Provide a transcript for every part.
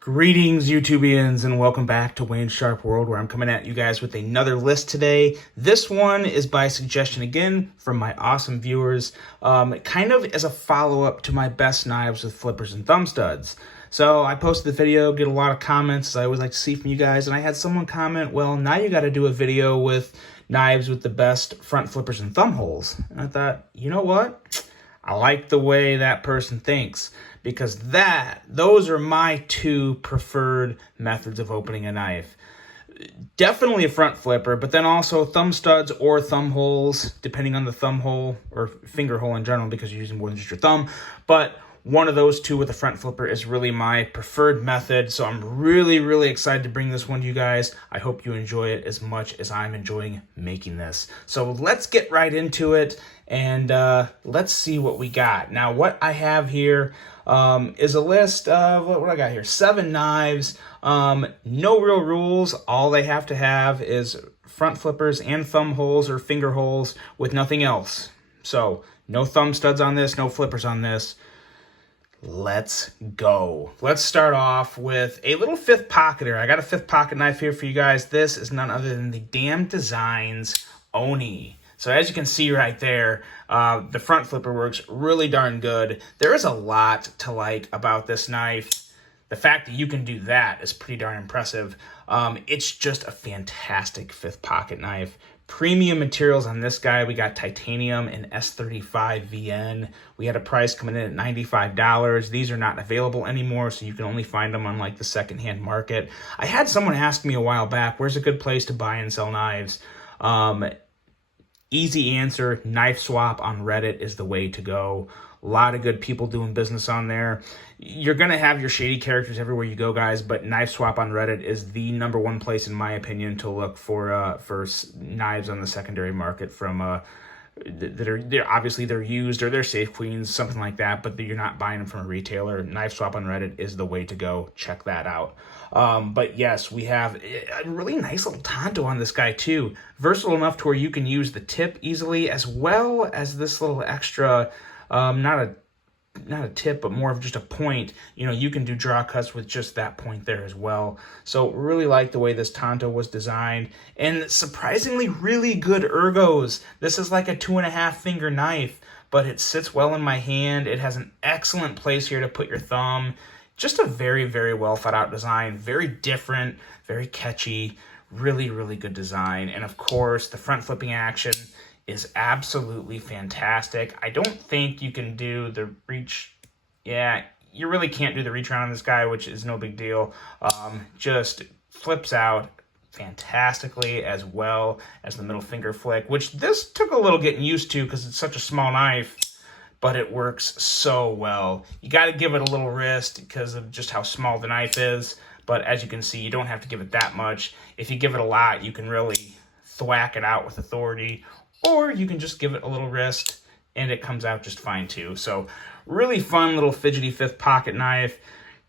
Greetings, YouTubians, and welcome back to Wayne's Sharp World, where I'm coming at you guys with another list today. This one is by suggestion again from my awesome viewers, kind of as a follow-up to my best knives with flippers and thumb studs. So I posted the video, get a lot of comments, as I always like to see from you guys, and I had someone comment, well, now you got to do a video with knives with the best front flippers and thumb holes. And I thought, you know what? I like the way that person thinks, because those are my two preferred methods of opening a knife. Definitely a front flipper, but then also thumb studs or thumb holes, depending on the thumb hole or finger hole in general, because you're using more than just your thumb. But one of those two with a front flipper is really my preferred method, so I'm really excited to bring this one to you guys. I hope you enjoy it as much as I'm enjoying making this. So let's get right into it, and let's see what we got. Now, what I have here is a list of, what I got here? 7 knives. No real rules. All they have to have is front flippers and thumb holes or finger holes with nothing else. So no thumb studs on this, no flippers on this. Let's go. Let's start off with a little fifth pocketer. I got a fifth pocket knife here for you guys. This is none other than the damn Designs Oni. So as you can see right there, the front flipper works really darn good. There is a lot to like about this knife. The fact that you can do that is pretty darn impressive. It's just a fantastic fifth pocket knife. Premium materials on this guy. We got titanium and S35 VN. We had a price coming in at $95. These are not available anymore, so you can only find them on like the secondhand market. I had someone ask me a while back, where's a good place to buy and sell knives? Easy answer, Knife Swap on Reddit is the way to go. A lot of good people doing business on there. You're going to have your shady characters everywhere you go, guys, but Knife Swap on Reddit is the #1 place, in my opinion, to look for knives on the secondary market from they're obviously they're used or they're safe queens, something like that, but you're not buying them from a retailer. Knife Swap on Reddit is the way to go. Check that out. But yes, we have a really nice little Tonto on this guy too. Versatile enough to where you can use the tip easily, as well as this little extra, not a tip, but more of just a point. You know, you can do draw cuts with just that point there as well. So really like the way this Tonto was designed, and surprisingly really good ergos. This is like a 2.5 finger knife, but it sits well in my hand. It has an excellent place here to put your thumb. Just a very well thought out design. Very different, very catchy, really good design. And of course, the front flipping action is absolutely fantastic. I don't think you can do the reach. Yeah, you really can't do the reach around on this guy, which is no big deal. Just flips out fantastically, as well as the middle finger flick, which this took a little getting used to because it's such a small knife, but it works so well. You got to give it a little wrist because of just how small the knife is, but as you can see, you don't have to give it that much. If you give it a lot, you can really thwack it out with authority, or you can just give it a little wrist and it comes out just fine too. So really fun little fidgety fifth pocket knife.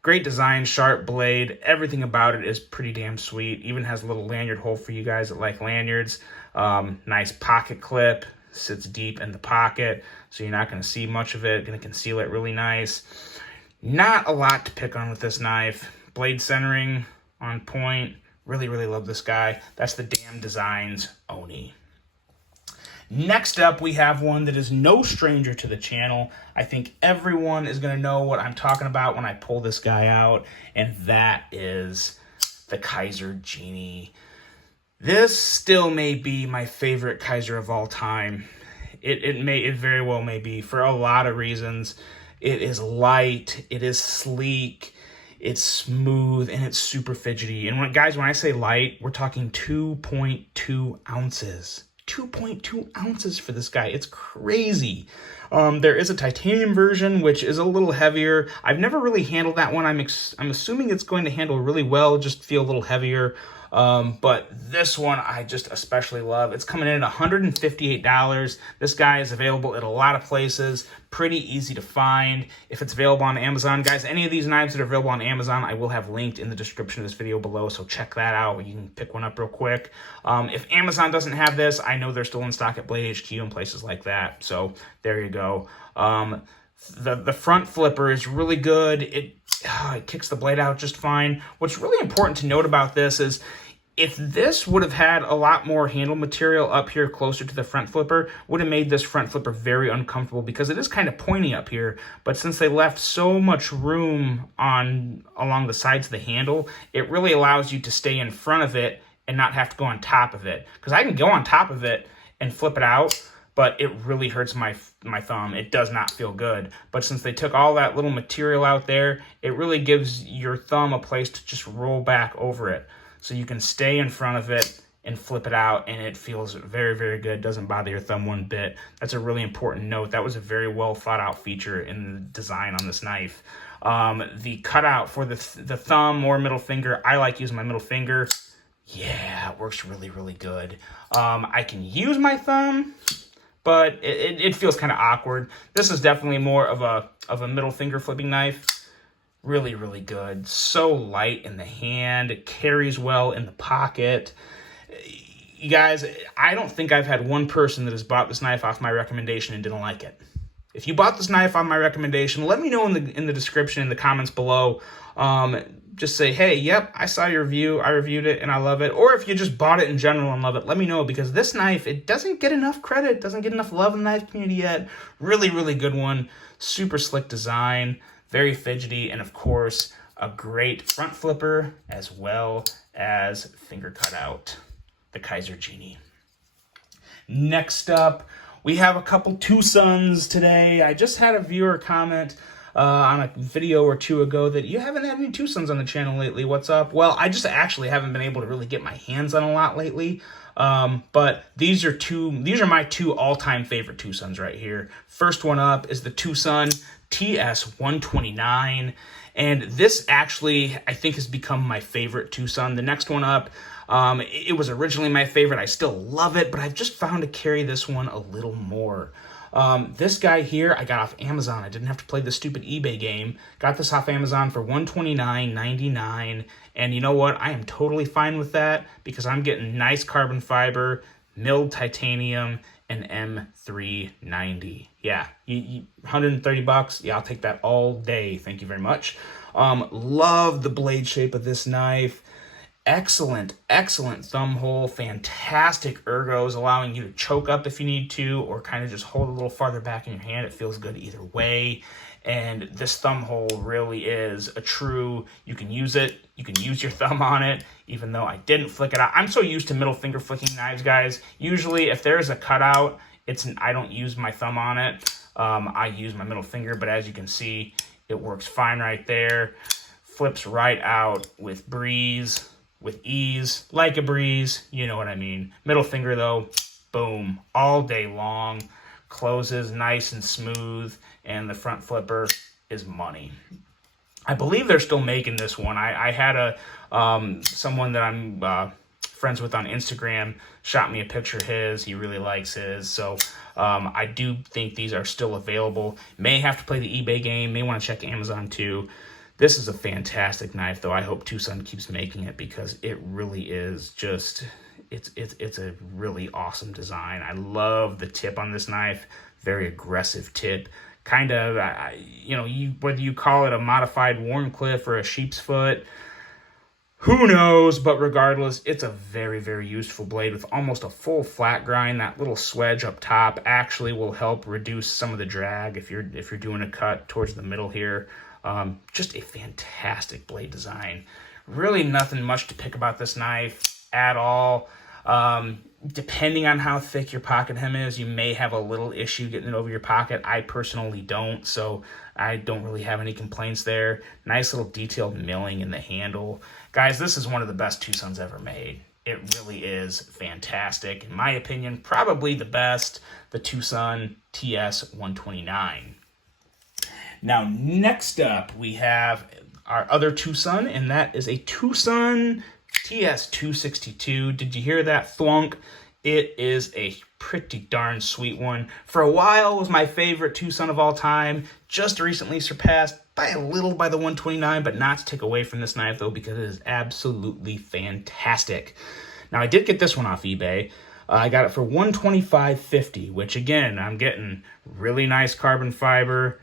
Great design, sharp blade. Everything about it is pretty damn sweet. Even has a little lanyard hole for you guys that like lanyards. Nice pocket clip. Sits deep in the pocket, so you're not going to see much of it. Going to conceal it really nice. Not a lot to pick on with this knife. Blade centering on point. Really love this guy. That's the damn Designs Oni. Next up, we have one that is no stranger to the channel. I think everyone is going to know what I'm talking about when I pull this guy out, and that is the Kizer Genie. This still may be my favorite Kizer of all time. It very well may be, for a lot of reasons. It is light, it is sleek, it's smooth, and it's super fidgety. And when I say light, we're talking 2.2 ounces. 2.2 ounces for this guy. It's crazy. There is a titanium version, which is a little heavier. I've never really handled that one. I'm assuming it's going to handle really well, just feel a little heavier. But this one I just especially love. It's coming in at $158. This guy is available at a lot of places. Pretty easy to find. If it's available on Amazon, guys, any of these knives that are available on Amazon, I will have linked in the description of this video below, so check that out. You can pick one up real quick. If Amazon doesn't have this, I know they're still in stock at Blade HQ and places like that. So there you go. The front flipper is really good. it kicks the blade out just fine. What's really important to note about this is if this would have had a lot more handle material up here closer to the front flipper, would have made this front flipper very uncomfortable because it is kind of pointy up here. But since they left so much room along the sides of the handle, it really allows you to stay in front of it and not have to go on top of it. Because I can go on top of it and flip it out, but it really hurts my thumb. It does not feel good. But since they took all that little material out there, it really gives your thumb a place to just roll back over it. So you can stay in front of it and flip it out, and it feels very, very good. Doesn't bother your thumb one bit. That's a really important note. That was a very well thought out feature in the design on this knife. The cutout for the thumb or middle finger, I like using my middle finger. Yeah, it works really, really good. I can use my thumb, but it feels kind of awkward. This is definitely more of a middle finger flipping knife. Really, really good. So light in the hand. It carries well in the pocket. You guys, I don't think I've had one person that has bought this knife off my recommendation and didn't like it. If you bought this knife on my recommendation, let me know in the description, in the comments below. Just say, hey, yep, I saw your review, I reviewed it, and I love it. Or if you just bought it in general and love it, let me know, because this knife, it doesn't get enough credit, doesn't get enough love in the knife community yet. Really, really good one. Super slick design. Very fidgety, and of course, a great front flipper as well as finger cutout, the Kaiser Genie. Next up, we have a couple TUCSONs today. I just had a viewer comment on a video or two ago that you haven't had any TUCSONs on the channel lately. What's up? Well, I just actually haven't been able to really get my hands on a lot lately. But these are my two all-time favorite TUCSONs right here. First one up is the TUCSON TS129, and this actually I think has become my favorite TUCSON. The next one up, it was originally my favorite. I still love it, but I've just found to carry this one a little more. This guy here I got off Amazon. I didn't have to play the stupid eBay game. Got this off Amazon for $129.99, and you know what? I am totally fine with that because I'm getting nice carbon fiber, milled titanium, and M390. Yeah, 130 bucks. Yeah, I'll take that all day. Thank you very much. Love the blade shape of this knife. Excellent, excellent thumb hole. Fantastic ergos, allowing you to choke up if you need to, or kind of just hold a little farther back in your hand. It feels good either way. And this thumb hole really is a true, you can use it, you can use your thumb on it, even though I didn't flick it out. I'm so used to middle finger flicking knives, guys. Usually if there's a cutout, I don't use my thumb on it. I use my middle finger, but as you can see, it works fine right there. Flips right out with breeze, with ease, like a breeze, you know what I mean. Middle finger though, boom, all day long. Closes nice and smooth, and the front flipper is money. I believe they're still making this one. I had someone that I'm friends with on Instagram shot me a picture of his. He really likes his, so I do think these are still available. May have to play the eBay game, may want to check Amazon too. This is a fantastic knife, though. I hope TUCSON keeps making it because it really is just... It's a really awesome design. I love the tip on this knife. Very aggressive tip. Kind of, whether you call it a modified Warncliffe or a sheep's foot, who knows? But regardless, it's a very, very useful blade with almost a full flat grind. That little swedge up top actually will help reduce some of the drag if you're doing a cut towards the middle here. Just a fantastic blade design. Really nothing much to pick about this knife at all. Depending on how thick your pocket hem is, you may have a little issue getting it over your pocket. I personally don't, so I don't really have any complaints there. Nice little detailed milling in the handle. Guys, this is one of the best TUCSONs ever made. It really is fantastic. In my opinion, probably the best, the TUCSON TS129. Now, next up, we have our other TUCSON, and that is a TUCSON TS262. Did you hear that thwunk? It is a pretty darn sweet one. For a while, it was my favorite TUCSON of all time. Just recently surpassed by a little by the 129, but not to take away from this knife, though, because it is absolutely fantastic. Now, I did get this one off eBay. I got it for $125.50, which, again, I'm getting really nice carbon fiber,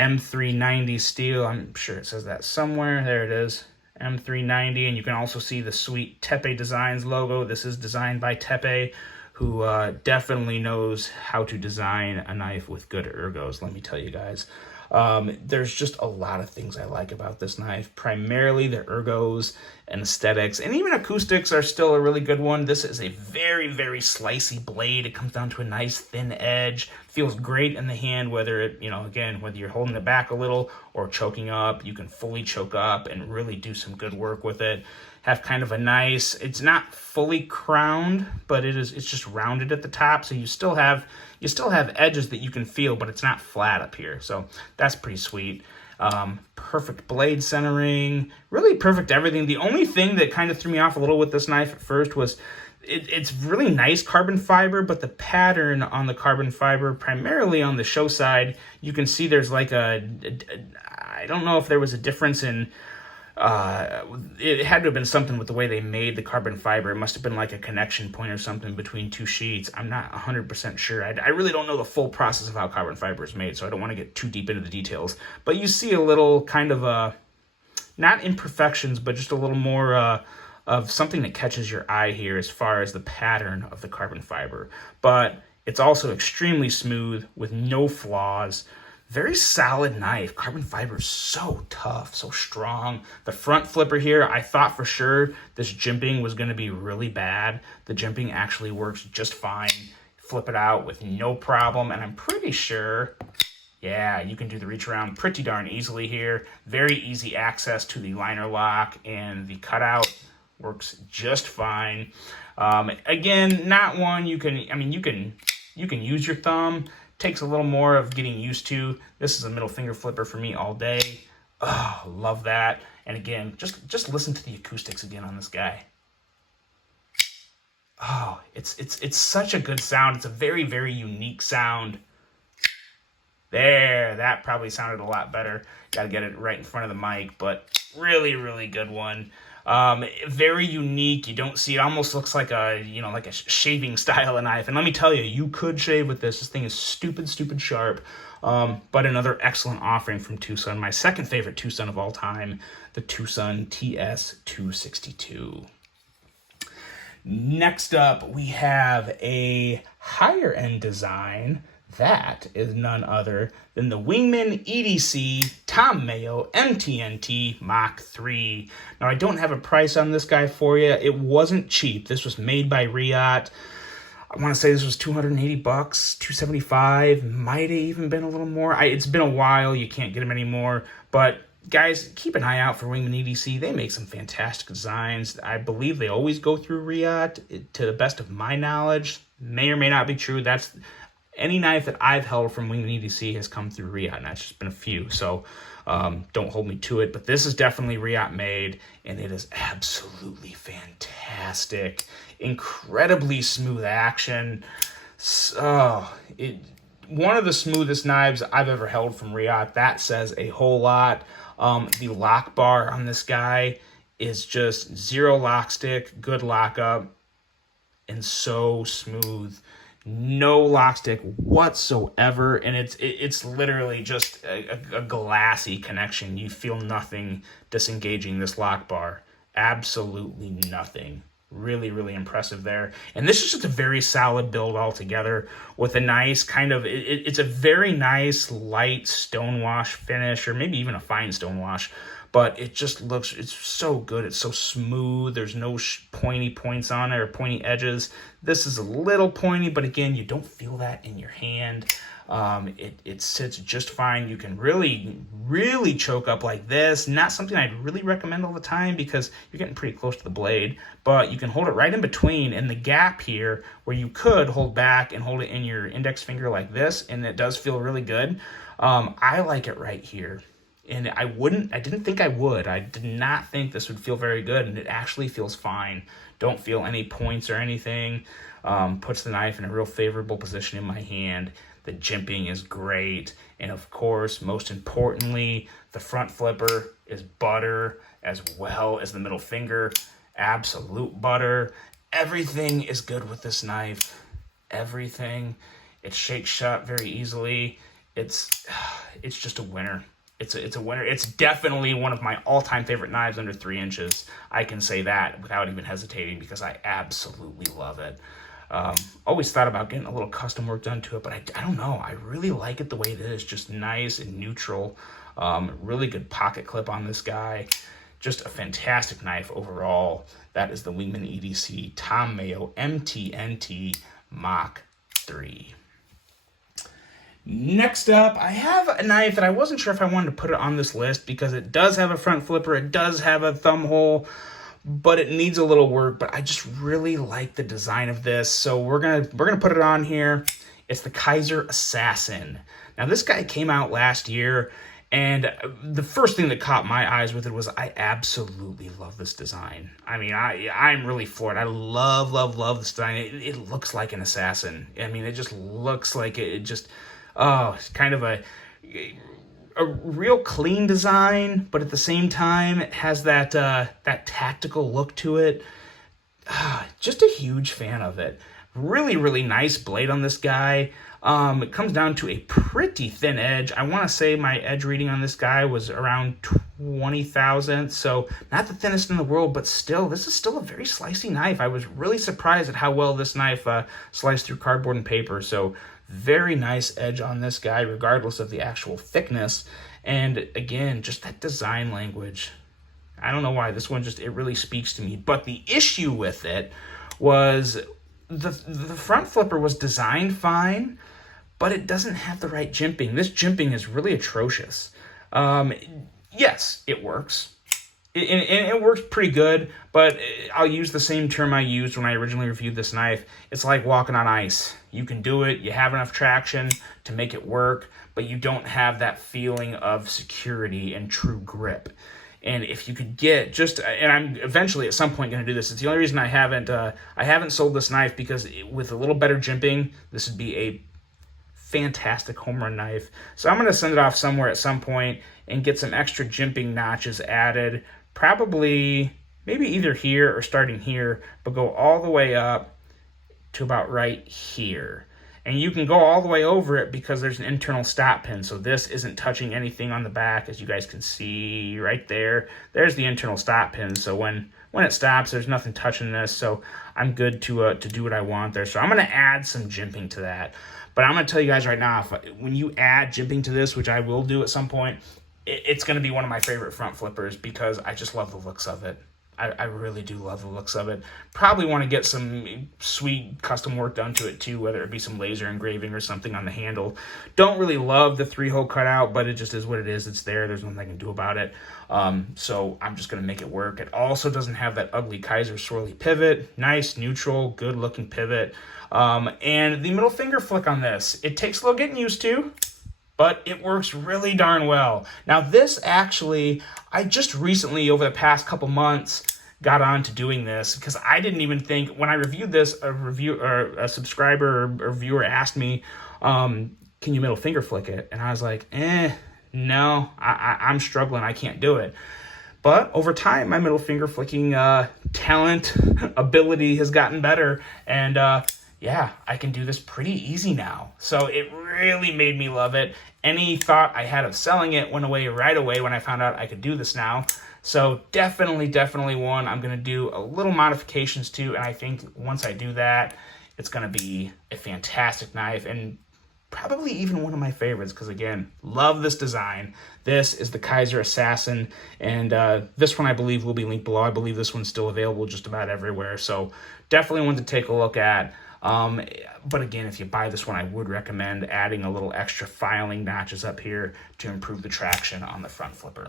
M390 steel. I'm sure it says that somewhere. There it is. M390, and you can also see the sweet Tepe Designs logo. This is designed by Tepe, who definitely knows how to design a knife with good ergos, let me tell you guys. There's just a lot of things I like about this knife. Primarily the ergos and aesthetics, and even acoustics are still a really good one. This is a very, very slicey blade. It comes down to a nice thin edge. Feels great in the hand, whether it, again, whether you're holding it back a little or choking up. You can fully choke up and really do some good work with it. Have kind of a nice, it's not fully crowned, but it's just rounded at the top, so you still have edges that you can feel, but it's not flat up here, so that's pretty sweet. Perfect blade centering, really perfect everything. The only thing that kind of threw me off a little with this knife at first was it's really nice carbon fiber, but the pattern on the carbon fiber, primarily on the show side, you can see there's like I don't know if there was a difference in, it had to have been something with the way they made the carbon fiber. It must have been like a connection point or something between two sheets. I'm not 100% sure. I really don't know the full process of how carbon fiber is made, so I don't want to get too deep into the details. But you see a little kind of, not imperfections, but just a little more of something that catches your eye here as far as the pattern of the carbon fiber. But it's also extremely smooth with no flaws. Very solid knife. Carbon fiber is so tough, so strong. The front flipper here, I thought for sure this jimping was going to be really bad. The jimping actually works just fine. Flip it out with no problem, and I'm pretty sure, yeah, you can do the reach around pretty darn easily here. Very easy access to the liner lock, and the cutout works just fine. Again, not one you can use your thumb. Takes a little more of getting used to. This is a middle finger flipper for me all day. Oh, love that. And again, just listen to the acoustics again on this guy. Oh, it's such a good sound. It's a very, very unique sound. There, that probably sounded a lot better. Got to get it right in front of the mic, but really, really good one. Very unique. You don't see it. Almost looks like a shaving style of knife. And let me tell you, you could shave with this. This thing is stupid sharp. But another excellent offering from TUCSON. My second favorite TUCSON of all time, the TUCSON TS262. Next up, we have a higher end design. That is none other than the Wingman EDC Tom Mayo MTNT Mach 3. Now, I don't have a price on this guy for you. It wasn't cheap. This was made by Riot. I want to say this was $280, $275. Might have even been a little more. It's been a while. You can't get them anymore. But guys, keep an eye out for Wingman EDC. They make some fantastic designs. I believe they always go through Riot, to the best of my knowledge. May or may not be true. That's any knife that I've held from Wingman EDC has come through Riot, and that's just been a few. So don't hold me to it. But this is definitely Riot made, and it is absolutely fantastic. Incredibly smooth action. So, one of the smoothest knives I've ever held from Riot. That says a whole lot. The lock bar on this guy is just zero lock stick, good lockup, and so smooth. No lock stick whatsoever, and it's literally just a glassy connection. You feel nothing disengaging this lock bar. Absolutely nothing. Really, really impressive there. And this is just a very solid build altogether with a nice kind of, it's a very nice light stonewash finish, or maybe even a fine stonewash, but it just looks, it's so good. It's so smooth. There's no pointy points on it or pointy edges. This is a little pointy, but again, you don't feel that in your hand. It sits just fine. You can really choke up like this. Not something I'd really recommend all the time because you're getting pretty close to the blade, but you can hold it right in between, in the gap here where you could hold back and hold it in your index finger like this, and it does feel really good. I like it right here. And I didn't think I would. I did not think this would feel very good, and it actually feels fine. Don't feel any points or anything. Puts the knife in a real favorable position in my hand. The jimping is great. And of course, most importantly, the front flipper is butter, as well as the middle finger. Absolute butter. Everything is good with this knife. Everything. It shakes shut very easily. it's just a winner. It's a winner. It's definitely one of my all-time favorite knives under 3 inches. I can say that without even hesitating because I absolutely love it. Always thought about getting a little custom work done to it, but I don't know. I really like it the way it is. Just nice and neutral. Really good pocket clip on this guy. Just a fantastic knife overall. That is the Wingman EDC Tom Mayo MTNT Mach 3. Next up, I have a knife that I wasn't sure if I wanted to put it on this list because it does have a front flipper, it does have a thumb hole, but it needs a little work. But I just really like the design of this, so we're gonna put it on here. It's the Kizer Assassin. Now this guy came out last year, and the first thing that caught my eyes with it was I absolutely love this design. I mean, I'm really floored. I love this design. It looks like an assassin. I mean, it just looks like it just. Oh, it's kind of a real clean design, but at the same time, it has that tactical look to it. Just a huge fan of it. Really nice blade on this guy. It comes down to a pretty thin edge. I want to say my edge reading on this guy was around 20 thousandths, so not the thinnest in the world, but still, this is still a very slicey knife. I was really surprised at how well this knife sliced through cardboard and paper, so very nice edge on this guy, regardless of the actual thickness. And again, just that design language. I don't know why this one it really speaks to me. But the issue with it was the front flipper was designed fine, but it doesn't have the right jimping. This jimping is really atrocious. Yes, it works. It works pretty good, but I'll use the same term I used when I originally reviewed this knife. It's like walking on ice. You can do it, you have enough traction to make it work, but you don't have that feeling of security and true grip. And if you could get and I'm eventually at some point going to do this. It's the only reason I haven't sold this knife, because with a little better jimping, this would be a fantastic home run knife. So I'm going to send it off somewhere at some point and get some extra jimping notches added. Probably maybe either here or starting here, but go all the way up to about right here. And you can go all the way over it because there's an internal stop pin. So this isn't touching anything on the back, as you guys can see right there. There's the internal stop pin. So when it stops, there's nothing touching this. So I'm good to do what I want there. So I'm going to add some jimping to that. But I'm going to tell you guys right now, when you add jimping to this, which I will do at some point, it's going to be one of my favorite front flippers because I just love the looks of it. I really do love the looks of it. Probably want to get some sweet custom work done to it too, whether it be some laser engraving or something on the handle. Don't really love the 3-hole cutout, but it just is what it is. It's there. There's nothing I can do about it. So I'm just going to make it work. It also doesn't have that ugly Kizer swirly pivot. Nice, neutral, good looking pivot. And the middle finger flick on this, it takes a little getting used to, but it works really darn well. Now this actually, I just recently, over the past couple months, got on to doing this because I didn't even think, when I reviewed this, a subscriber or viewer asked me, can you middle finger flick it? And I was like, no, I'm struggling, I can't do it. But over time, my middle finger flicking talent, ability has gotten better, and yeah, I can do this pretty easy now. So it really made me love it. Any thought I had of selling it went away right away when I found out I could do this now. So definitely one I'm going to do a little modifications to, and I think once I do that, it's going to be a fantastic knife and probably even one of my favorites because, again, love this design. This is the Kizer Assassin, and this one I believe will be linked below. I believe this one's still available just about everywhere, so definitely one to take a look at. But again, if you buy this one, I would recommend adding a little extra filing notches up here to improve the traction on the front flipper.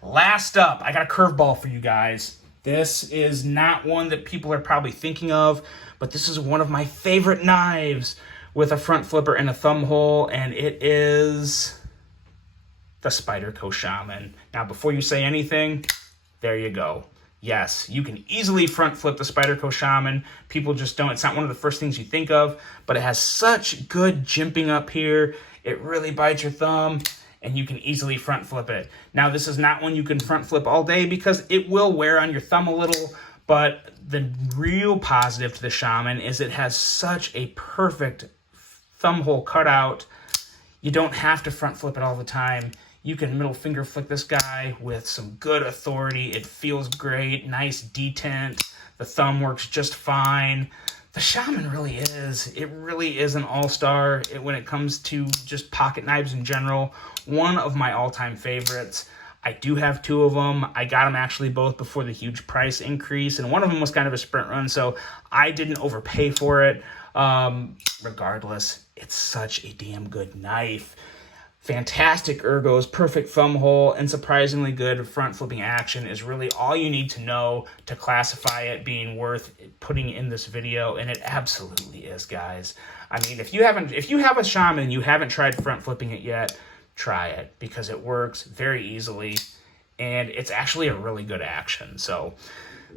Last up, I got a curveball for you guys. This is not one that people are probably thinking of, but this is one of my favorite knives with a front flipper and a thumb hole, and it is the Spyderco Shaman. Now, before you say anything, there you go. Yes, you can easily front flip the Spyderco Shaman. People just don't. It's not one of the first things you think of, but it has such good jimping up here. It really bites your thumb, and you can easily front flip it. Now, this is not one you can front flip all day because it will wear on your thumb a little, but the real positive to the Shaman is it has such a perfect thumb hole cutout. You don't have to front flip it all the time. You can middle finger flick this guy with some good authority. It feels great, nice detent. The thumb works just fine. The Shaman really is. It really is an all-star when it comes to just pocket knives in general. One of my all-time favorites. I do have two of them. I got them actually both before the huge price increase, and one of them was kind of a sprint run, so I didn't overpay for it. Regardless, it's such a damn good knife. Fantastic ergos, perfect thumb hole, and surprisingly good front flipping action is really all you need to know to classify it being worth putting in this video, and it absolutely is, guys. I mean, if you have a Shaman and you haven't tried front flipping it yet, try it, because it works very easily, and it's actually a really good action. So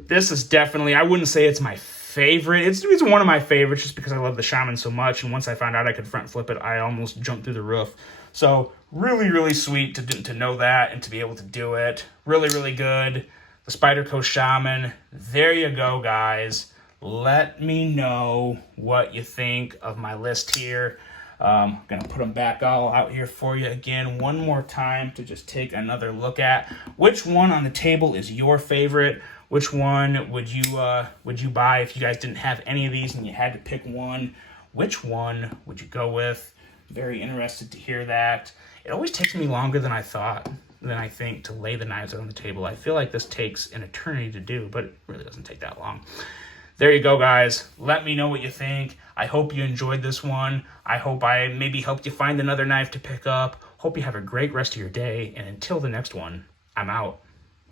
this is definitely, I wouldn't say it's my favorite. It's one of my favorites just because I love the Shaman so much, and once I found out I could front flip it, I almost jumped through the roof. So really, really sweet to know that and to be able to do it. Really, really good. The Spyderco Shaman. There you go, guys. Let me know what you think of my list here. I'm going to put them back all out here for you again one more time to just take another look at. Which one on the table is your favorite? Which one would you buy if you guys didn't have any of these and you had to pick one? Which one would you go with? Very interested to hear that. It always takes me longer than I think to lay the knives out on the table. I feel like this takes an eternity to do, but it really doesn't take that long. There you go, guys. Let me know what you think. I hope you enjoyed this one. I hope I maybe helped you find another knife to pick up. Hope you have a great rest of your day, and until the next one, I'm out.